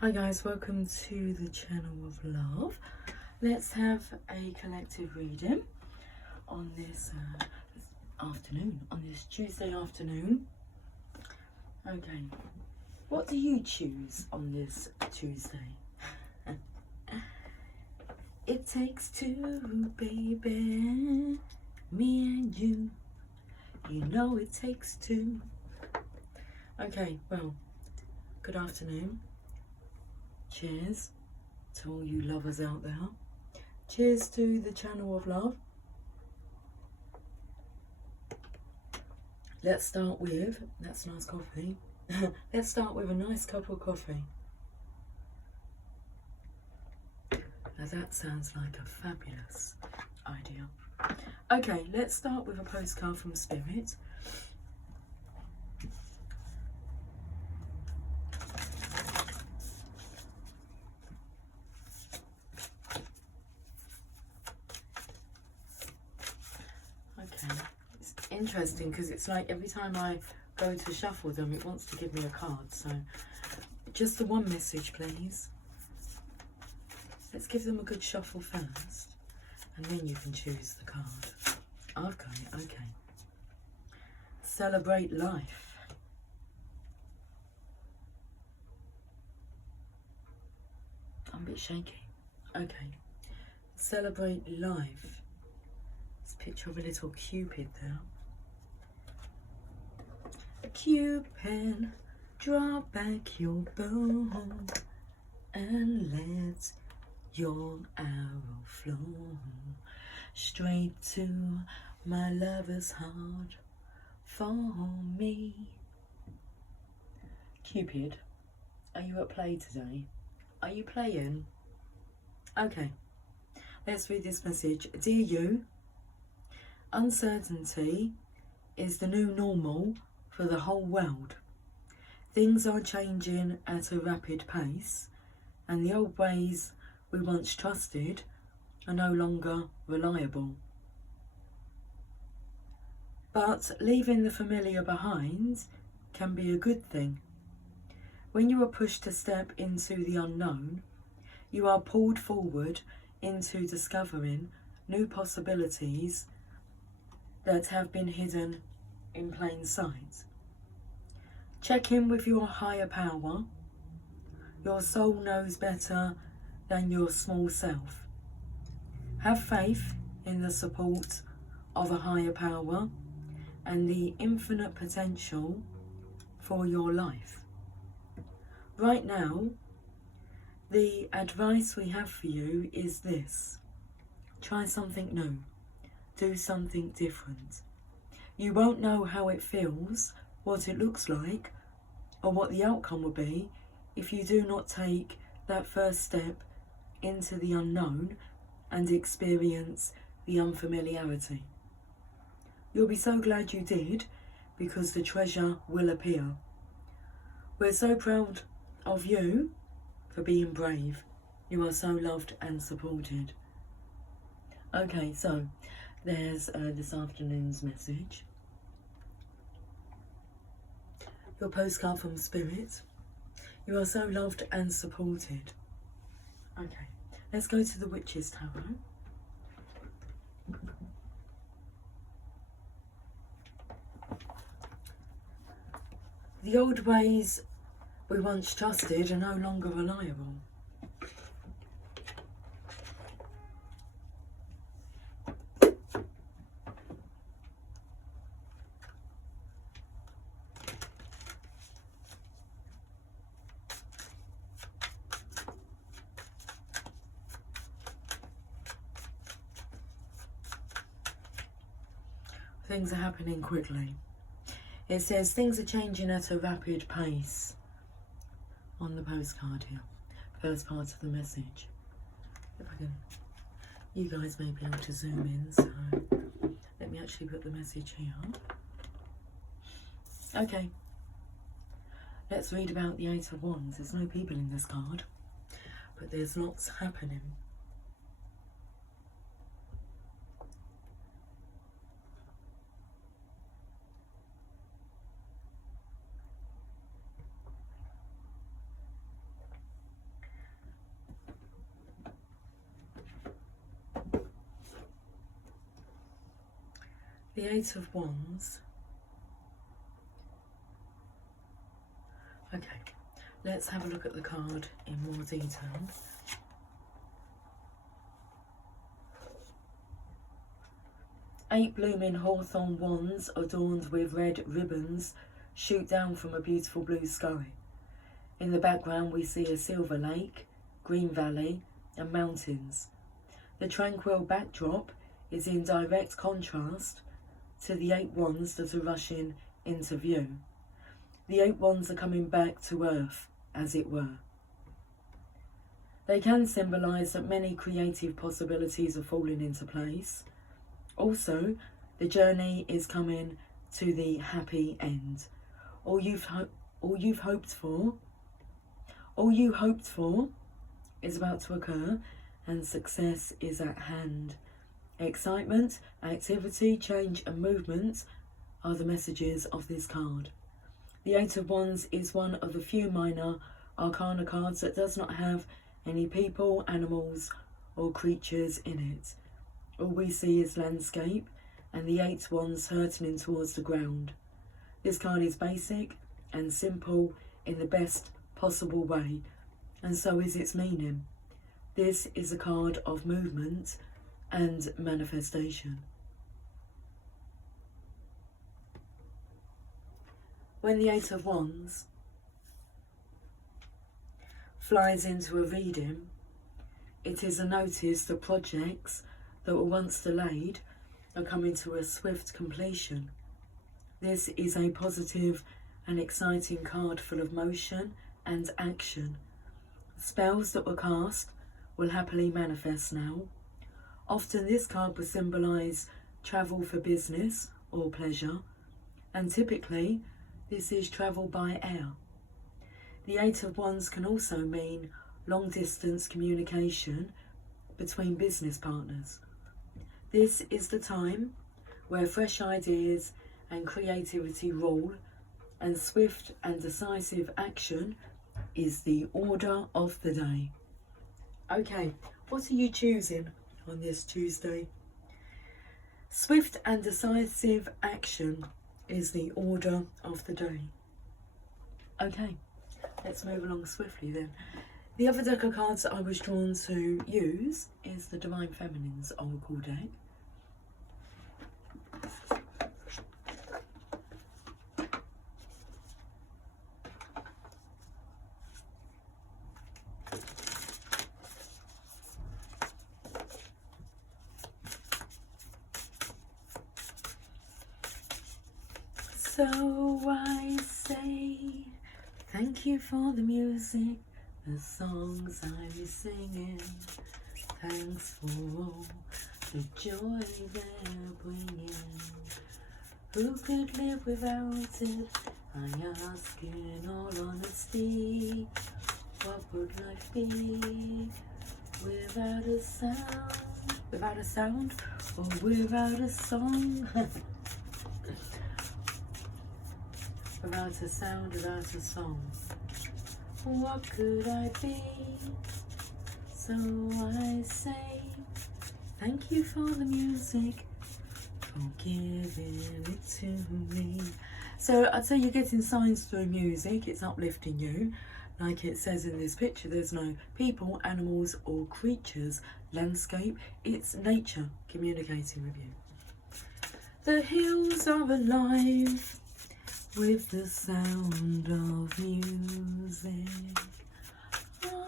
Hi guys, welcome to the channel of love. Let's have a collective reading on this afternoon, on this Tuesday afternoon. Okay, what do you choose on this Tuesday? It takes two, baby, me and you. You know it takes two. Okay, well, good afternoon. Cheers to all you lovers out there. Cheers to the channel of love. Let's start with, that's nice coffee. Let's start with a nice cup of coffee. Now that sounds like a fabulous idea. Okay, let's start with a postcard from Spirit. Interesting, because it's like every time I go to shuffle them, it wants to give me a card. So just the one message, please. Let's give them a good shuffle first, and then you can choose the card. Okay. Celebrate life. I'm a bit shaky. Okay. Celebrate life. This picture of a little Cupid there. Cupid, draw back your bow and let your arrow flow straight to my lover's heart for me. Cupid, are you at play today? Are you playing? Okay, let's read this message. Dear you, uncertainty is the new normal for the whole world. Things are changing at a rapid pace, and the old ways we once trusted are no longer reliable. But leaving the familiar behind can be a good thing. When you are pushed to step into the unknown, you are pulled forward into discovering new possibilities that have been hidden in plain sight. Check in with your higher power. Your soul knows better than your small self. Have faith in the support of a higher power and the infinite potential for your life. Right now, the advice we have for you is this. Try something new. Do something different. You won't know how it feels, what it looks like, or what the outcome will be if you do not take that first step into the unknown and experience the unfamiliarity. You'll be so glad you did, because the treasure will appear. We're so proud of you for being brave. You are so loved and supported. Okay, so there's this afternoon's message. Your postcard from Spirit. You are so loved and supported. Okay, let's go to the Witch's Tarot. The old ways we once trusted are no longer reliable. Things are happening quickly. It says things are changing at a rapid pace on the postcard here. First part of the message. If I can, you guys may be able to zoom in, so let me actually put the message here. Okay, let's read about the Eight of Wands. There's no people in this card, but there's lots happening. The Eight of Wands. Okay, let's have a look at the card in more detail. Eight blooming hawthorn wands adorned with red ribbons shoot down from a beautiful blue sky. In the background we see a silver lake, green valley and mountains. The tranquil backdrop is in direct contrast to the eight wands that are rushing into view. The eight wands are coming back to earth, as it were. They can symbolise that many creative possibilities are falling into place. Also, the journey is coming to the happy end. All you hoped for is about to occur, and success is at hand. Excitement, activity, change and movement are the messages of this card. The Eight of Wands is one of the few minor arcana cards that does not have any people, animals or creatures in it. All we see is landscape and the eight wands hurtling towards the ground. This card is basic and simple in the best possible way, and so is its meaning. This is a card of movement and manifestation. When the Eight of Wands flies into a reading, it is a notice that projects that were once delayed are coming to a swift completion. This is a positive and exciting card full of motion and action. Spells that were cast will happily manifest now. Often this card will symbolise travel for business or pleasure, and typically this is travel by air. The Eight of Wands can also mean long distance communication between business partners. This is the time where fresh ideas and creativity rule, and swift and decisive action is the order of the day. Okay, what are you choosing on this Tuesday? Swift and decisive action is the order of the day. Okay, let's move along swiftly then. The other deck of cards that I was drawn to use is the Divine Feminine's Oracle deck. So I say thank you for the music, the songs I'm singing. Thanks for all the joy they're bringing. Who could live without it? I ask in all honesty. What would life be without a sound? Without a sound or without a song? Without a sound, without a song, what could I be? So I say thank you for the music, for giving it to me. So I'd say you're getting signs through music. It's uplifting you. Like it says in this picture, there's no people, animals or creatures, landscape. It's nature communicating with you. The hills are alive with the sound of music. Oh.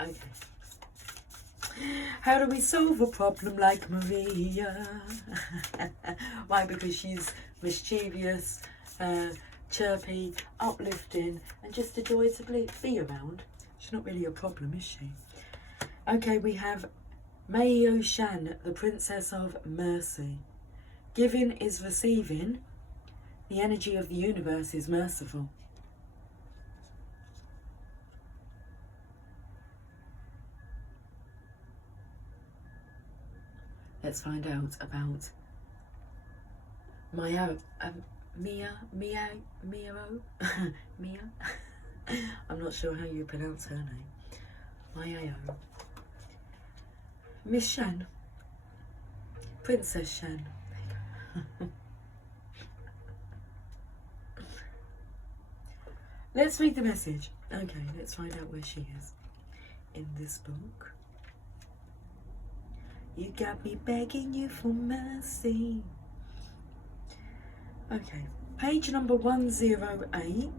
Okay. How do we solve a problem like Maria? Why? Because she's mischievous, chirpy, uplifting, and just a joy to be around. She's not really a problem, is she? Okay, we have Mei Shan, the Princess of Mercy. Giving is receiving. The energy of the universe is merciful. Let's find out about Mia. I'm not sure how you pronounce her name. Mia. Miss Shan Princess Shan. Let's read the message. Okay, let's find out where she is in this book. You got me begging you for mercy. Okay, page number 108.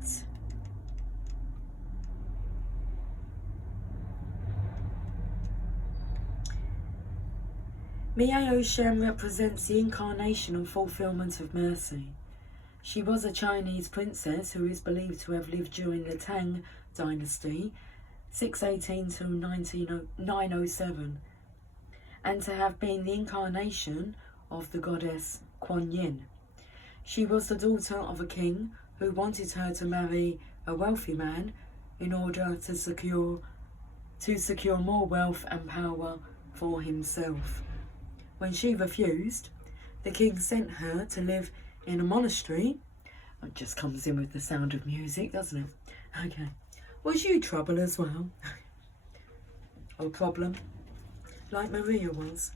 Miao Shan represents the incarnation and fulfillment of mercy. She was a Chinese princess who is believed to have lived during the Tang dynasty, 618 to 907, and to have been the incarnation of the goddess Kuan Yin. She was the daughter of a king who wanted her to marry a wealthy man in order to secure more wealth and power for himself. When she refused, the king sent her to live in a monastery. It just comes in with the sound of music, doesn't it? Okay. Was you trouble as well? Or problem? Like Maria was.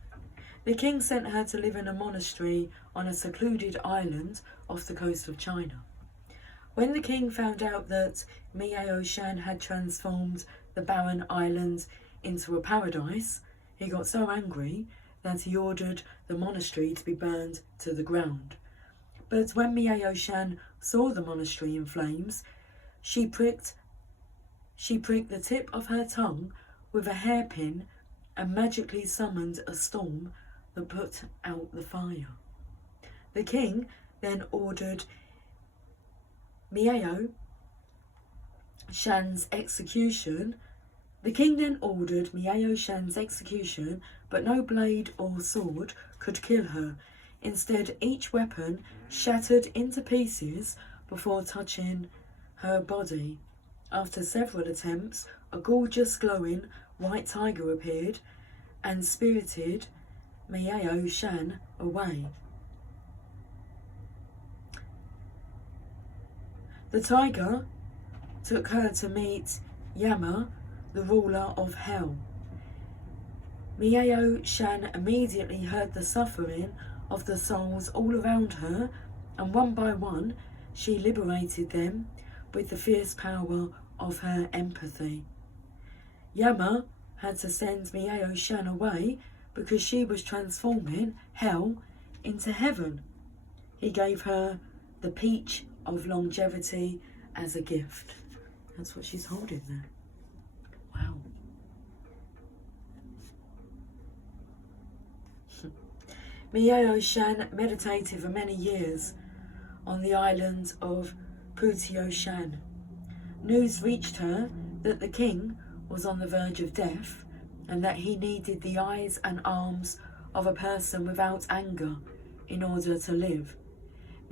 The king sent her to live in a monastery on a secluded island off the coast of China. When the king found out that Miao Shan had transformed the barren island into a paradise, he got so angry that he ordered the monastery to be burned to the ground. But when Miao Shan saw the monastery in flames, she pricked the tip of her tongue with a hairpin and magically summoned a storm that put out the fire. The king then ordered Miao Shan's execution. But no blade or sword could kill her. Instead, each weapon shattered into pieces before touching her body. After several attempts, a gorgeous glowing white tiger appeared and spirited Miao Shan away. The tiger took her to meet Yama, the ruler of hell. Miao Shan immediately heard the suffering of the souls all around her, and one by one she liberated them with the fierce power of her empathy. Yama had to send Miao Shan away because she was transforming hell into heaven. He gave her the peach of longevity as a gift. That's what she's holding there. Wow. Miao Shan meditated for many years on the island of Putio Shan. News reached her that the king was on the verge of death and that he needed the eyes and arms of a person without anger in order to live.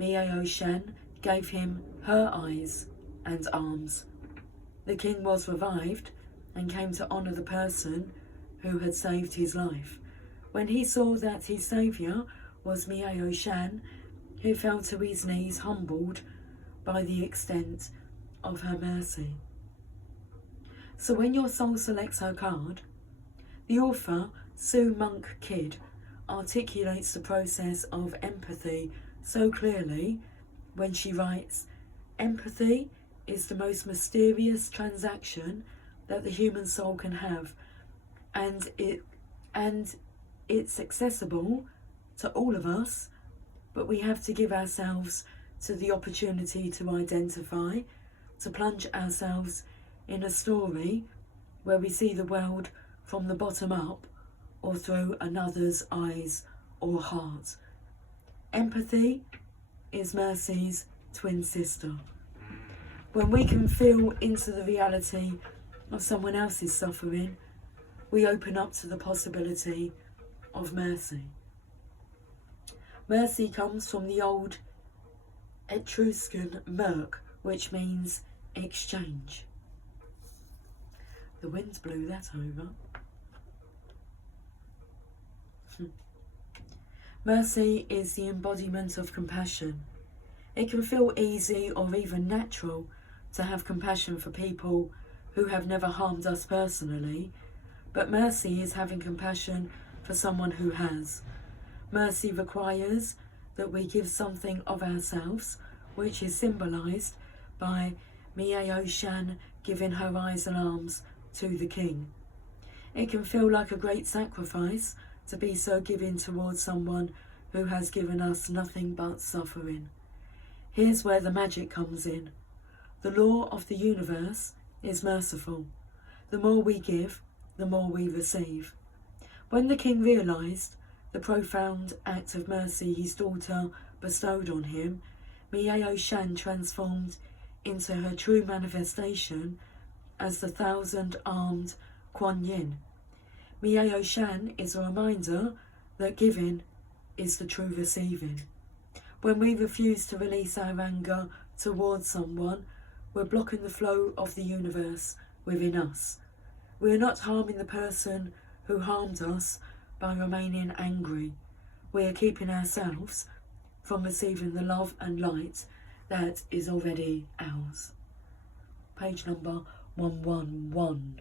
Miao Shan gave him her eyes and arms. The king was revived and came to honour the person who had saved his life. When he saw that his saviour was Miao Shan, he fell to his knees, humbled by the extent of her mercy. So when your soul selects her card, the author, Sue Monk Kidd, articulates the process of empathy so clearly when she writes, "Empathy is the most mysterious transaction that the human soul can have, and it's accessible to all of us, but we have to give ourselves to the opportunity to identify, to plunge ourselves in a story where we see the world from the bottom up or through another's eyes or heart. Empathy is mercy's twin sister. When we can feel into the reality of someone else's suffering, we open up to the possibility of mercy. Mercy comes from the old Etruscan merc, which means exchange. The wind blew that over. Mercy is the embodiment of compassion. It can feel easy or even natural to have compassion for people who have never harmed us personally, but mercy is having compassion for someone who has. Mercy requires that we give something of ourselves, which is symbolised by Miao Shan giving her eyes and arms to the king. It can feel like a great sacrifice to be so giving towards someone who has given us nothing but suffering. Here's where the magic comes in. The law of the universe is merciful. The more we give, the more we receive. When the king realised the profound act of mercy his daughter bestowed on him, Miao Shan transformed into her true manifestation as the 1,000-armed Kuan Yin. Miao Shan is a reminder that giving is the true receiving. When we refuse to release our anger towards someone, we're blocking the flow of the universe within us. We're not harming the person who harmed us by remaining angry. We are keeping ourselves from receiving the love and light that is already ours. Page number 111.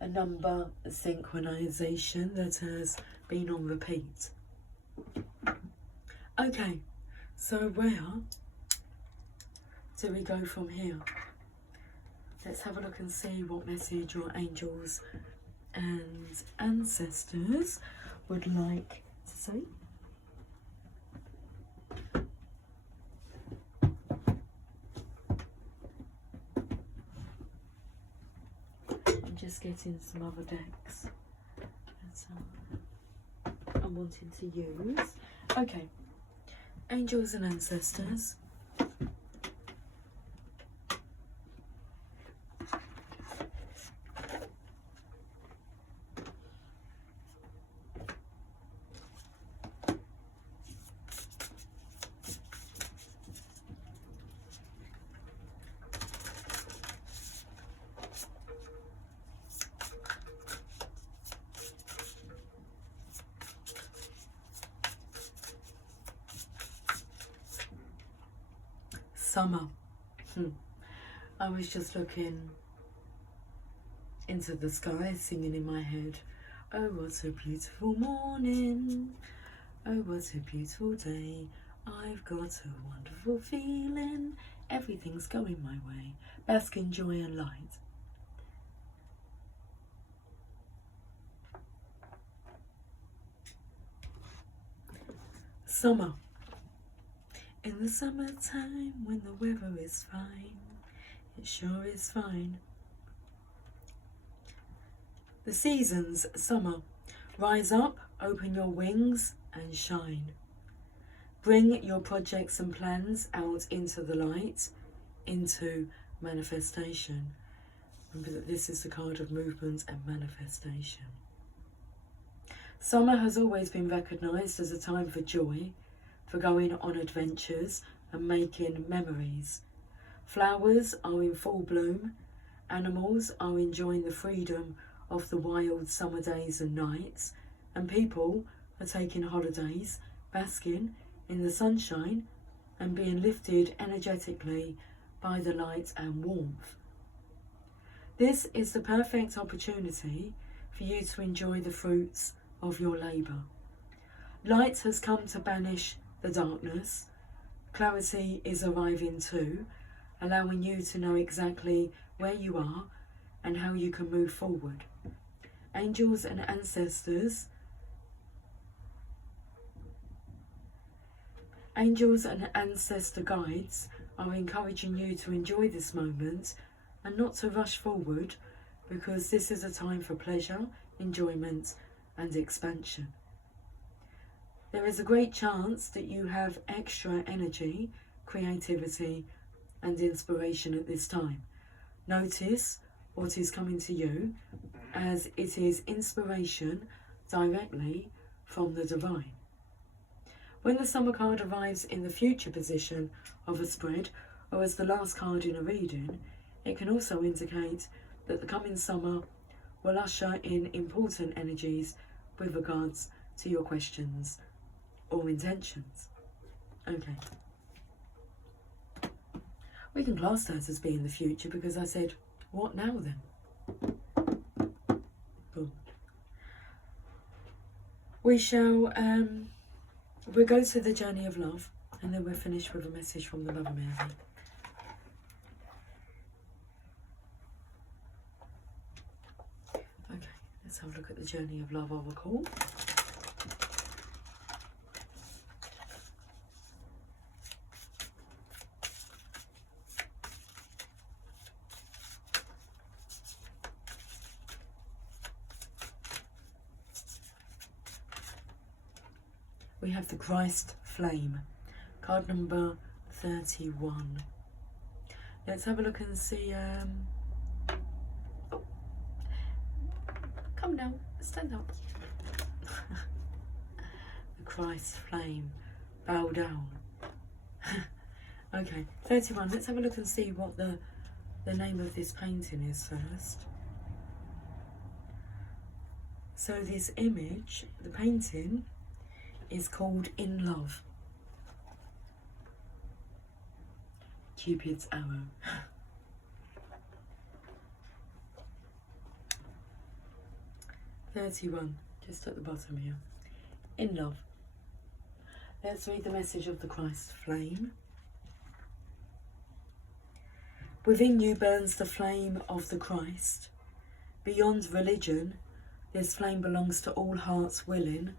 A number synchronization that has been on repeat. Okay, so where do we go from here? Let's have a look and see what message your angels and ancestors would like to say. I'm just getting some other decks that I'm wanting to use. Okay, angels and ancestors. Summer. I was just looking into the sky, singing in my head, oh what a beautiful morning, oh what a beautiful day, I've got a wonderful feeling, everything's going my way, bask in joy and light. Summer. In the summertime, when the weather is fine, it sure is fine. The seasons, summer. Rise up, open your wings and shine. Bring your projects and plans out into the light, into manifestation. Remember that this is the card of movement and manifestation. Summer has always been recognised as a time for joy, for going on adventures and making memories. Flowers are in full bloom, animals are enjoying the freedom of the wild summer days and nights, and people are taking holidays, basking in the sunshine and being lifted energetically by the light and warmth. This is the perfect opportunity for you to enjoy the fruits of your labour. Light has come to banish the darkness. Clarity is arriving too, allowing you to know exactly where you are and how you can move forward. Angels and ancestors Angels and ancestor guides are encouraging you to enjoy this moment and not to rush forward, because this is a time for pleasure, enjoyment and expansion. There is a great chance that you have extra energy, creativity and inspiration at this time. Notice what is coming to you, as it is inspiration directly from the divine. When the summer card arrives in the future position of a spread, or as the last card in a reading, it can also indicate that the coming summer will usher in important energies with regards to your questions or intentions. Okay. We can class that as being the future, because I said, what now then? Boom. We shall we'll go to the journey of love, and then we'll finish with a message from the Mother Mary. Okay, let's have a look at the journey of love, Oracle. We have the Christ Flame, card number 31. Let's have a look and see. Oh, come down, stand up. The Christ Flame, bow down. Okay, 31. Let's have a look and see what the name of this painting is first. So this image, the painting, is called In Love. Cupid's arrow. (31) just at the bottom here. In Love. Let's read the message of the Christ Flame. Within you burns the flame of the Christ. Beyond religion, this flame belongs to all hearts willing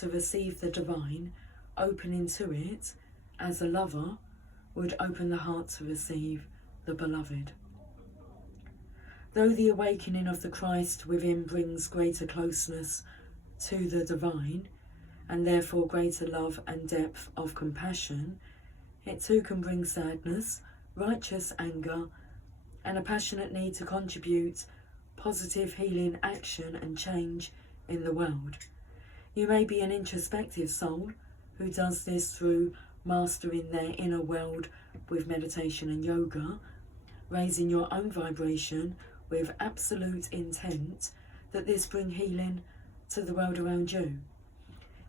to receive the divine, opening to it as a lover would open the heart to receive the beloved. Though the awakening of the Christ within brings greater closeness to the divine, and therefore greater love and depth of compassion, it too can bring sadness, righteous anger, and a passionate need to contribute positive healing action and change in the world. You may be an introspective soul who does this through mastering their inner world with meditation and yoga, raising your own vibration with absolute intent that this bring healing to the world around you.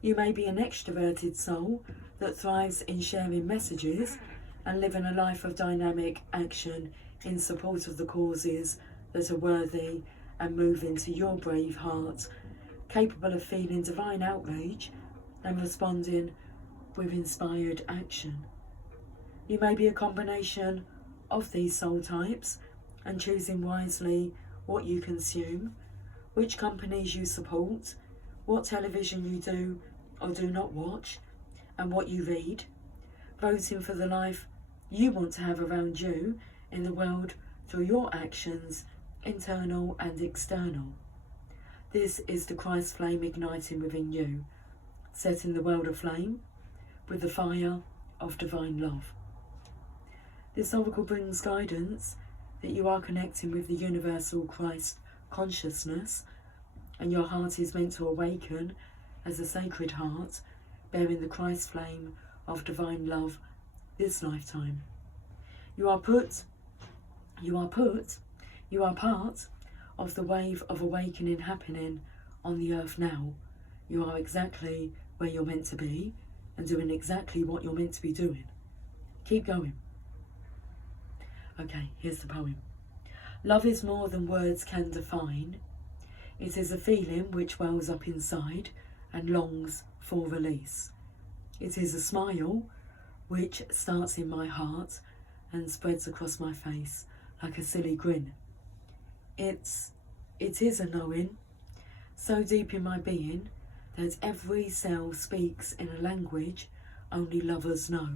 You may be an extroverted soul that thrives in sharing messages and living a life of dynamic action in support of the causes that are worthy and moving to your brave heart, capable of feeling divine outrage and responding with inspired action. You may be a combination of these soul types and choosing wisely what you consume, which companies you support, what television you do or do not watch, and what you read, voting for the life you want to have around you in the world through your actions, internal and external. This is the Christ flame igniting within you, setting the world aflame with the fire of divine love. This oracle brings guidance that you are connecting with the universal Christ consciousness, and your heart is meant to awaken as a sacred heart, bearing the Christ flame of divine love this lifetime. You are part of the wave of awakening happening on the earth now. You are exactly where you're meant to be and doing exactly what you're meant to be doing. Keep going. Okay, here's the poem. Love is more than words can define. It is a feeling which wells up inside and longs for release. It is a smile which starts in my heart and spreads across my face like a silly grin. It is a knowing so deep in my being that every cell speaks in a language only lovers know.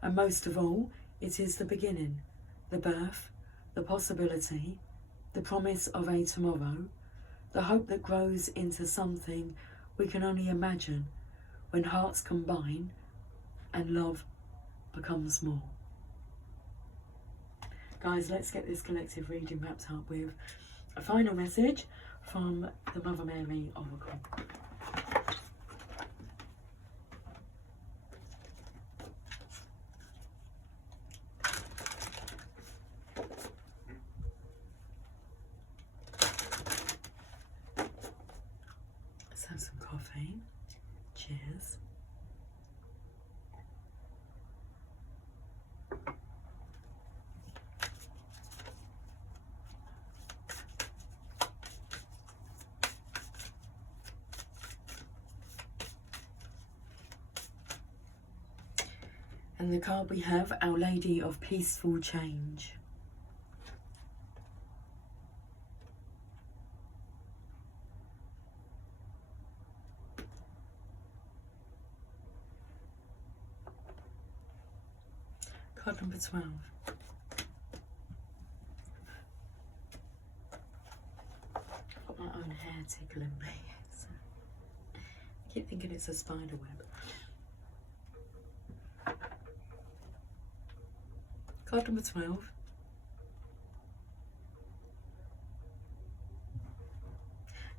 And most of all, it is the beginning, the birth, the possibility, the promise of a tomorrow, the hope that grows into something we can only imagine when hearts combine and love becomes more. Guys, let's get this collective reading wrapped up with a final message from the Mother Mary Oracle. Let's have some coffee. Cheers. And the card we have, Our Lady of Peaceful Change. Card number 12. I've got my own hair tickling me. So I keep thinking it's a spider web. Card number 12.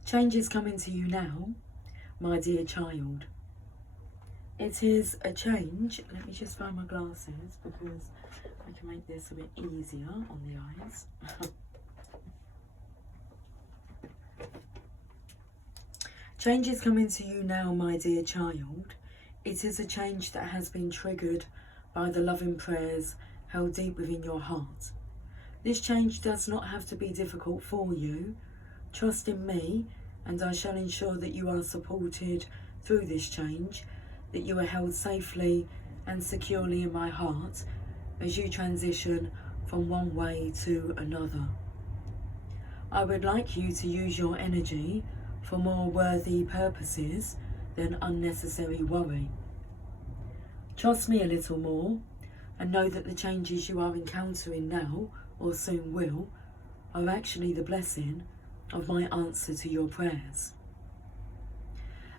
Change is coming to you now, my dear child. It is a change. Let me just find my glasses because I can make this a bit easier on the eyes. Change is coming to you now, my dear child. It is a change that has been triggered by the loving prayers held deep within your heart. This change does not have to be difficult for you. Trust in me, and I shall ensure that you are supported through this change, that you are held safely and securely in my heart as you transition from one way to another. I would like you to use your energy for more worthy purposes than unnecessary worry. Trust me a little more and know that the changes you are encountering now, or soon will, are actually the blessing of my answer to your prayers.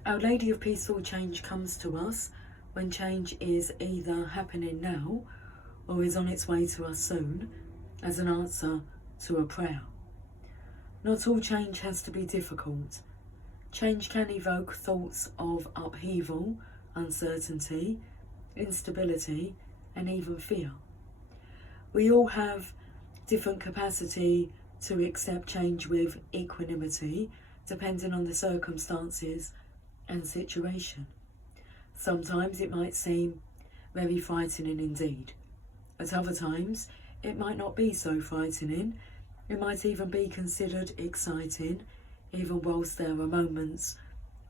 Our Lady of Peaceful Change comes to us when change is either happening now or is on its way to us soon as an answer to a prayer. Not all change has to be difficult. Change can evoke thoughts of upheaval, uncertainty, instability, and even fear. We all have different capacity to accept change with equanimity, depending on the circumstances and situation. Sometimes it might seem very frightening indeed. At other times, it might not be so frightening. It might even be considered exciting, even whilst there are moments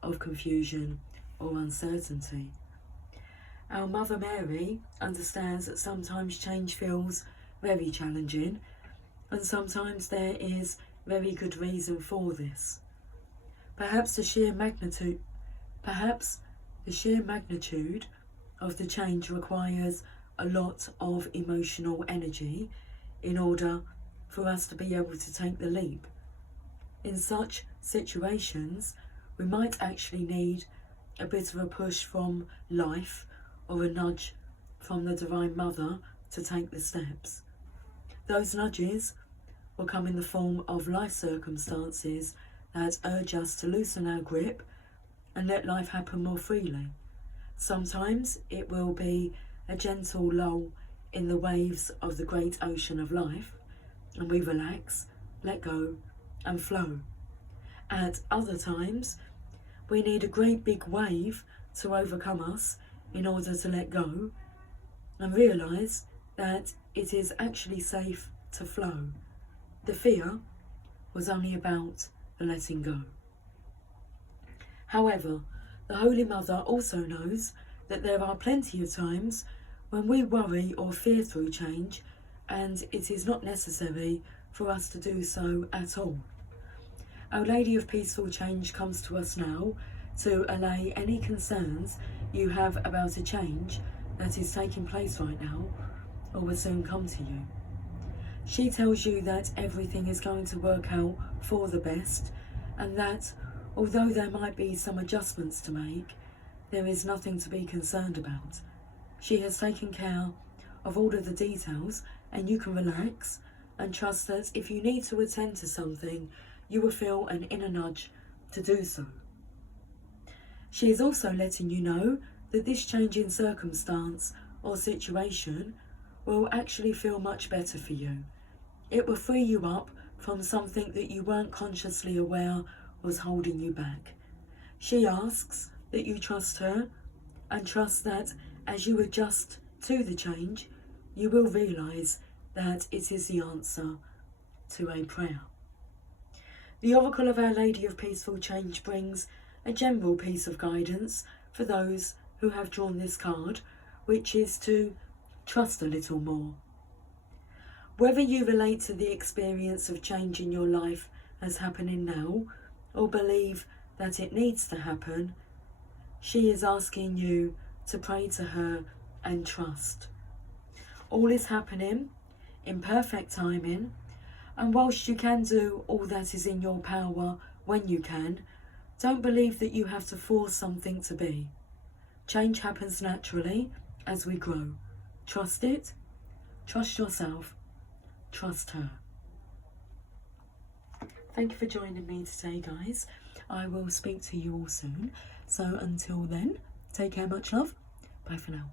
of confusion or uncertainty. Our Mother Mary understands that sometimes change feels very challenging, and sometimes there is very good reason for this. Perhaps the sheer magnitude of the change requires a lot of emotional energy in order for us to be able to take the leap. In such situations, we might actually need a bit of a push from life or a nudge from the Divine Mother to take the steps. Those nudges will come in the form of life circumstances that urge us to loosen our grip and let life happen more freely. Sometimes it will be a gentle lull in the waves of the great ocean of life, and we relax, let go, and flow. At other times, we need a great big wave to overcome us in order to let go and realise that it is actually safe to flow. The fear was only about the letting go. However, the Holy Mother also knows that there are plenty of times when we worry or fear through change, and it is not necessary for us to do so at all. Our Lady of Peaceful Change comes to us now to allay any concerns you have about a change that is taking place right now or will soon come to you. She tells you that everything is going to work out for the best, and that although there might be some adjustments to make, there is nothing to be concerned about. She has taken care of all of the details, and you can relax and trust that if you need to attend to something, you will feel an inner nudge to do so. She is also letting you know that this change in circumstance or situation will actually feel much better for you. It will free you up from something that you weren't consciously aware was holding you back. She asks that you trust her and trust that as you adjust to the change, you will realise that it is the answer to a prayer. The Oracle of Our Lady of Peaceful Change brings a general piece of guidance for those who have drawn this card, which is to trust a little more. Whether you relate to the experience of change in your life as happening now, or believe that it needs to happen, she is asking you to pray to her and trust. All is happening in perfect timing, and whilst you can do all that is in your power when you can, don't believe that you have to force something to be. Change happens naturally as we grow. Trust it, trust yourself, trust her. Thank you for joining me today, guys. I will speak to you all soon. So until then, take care, much love. Bye for now.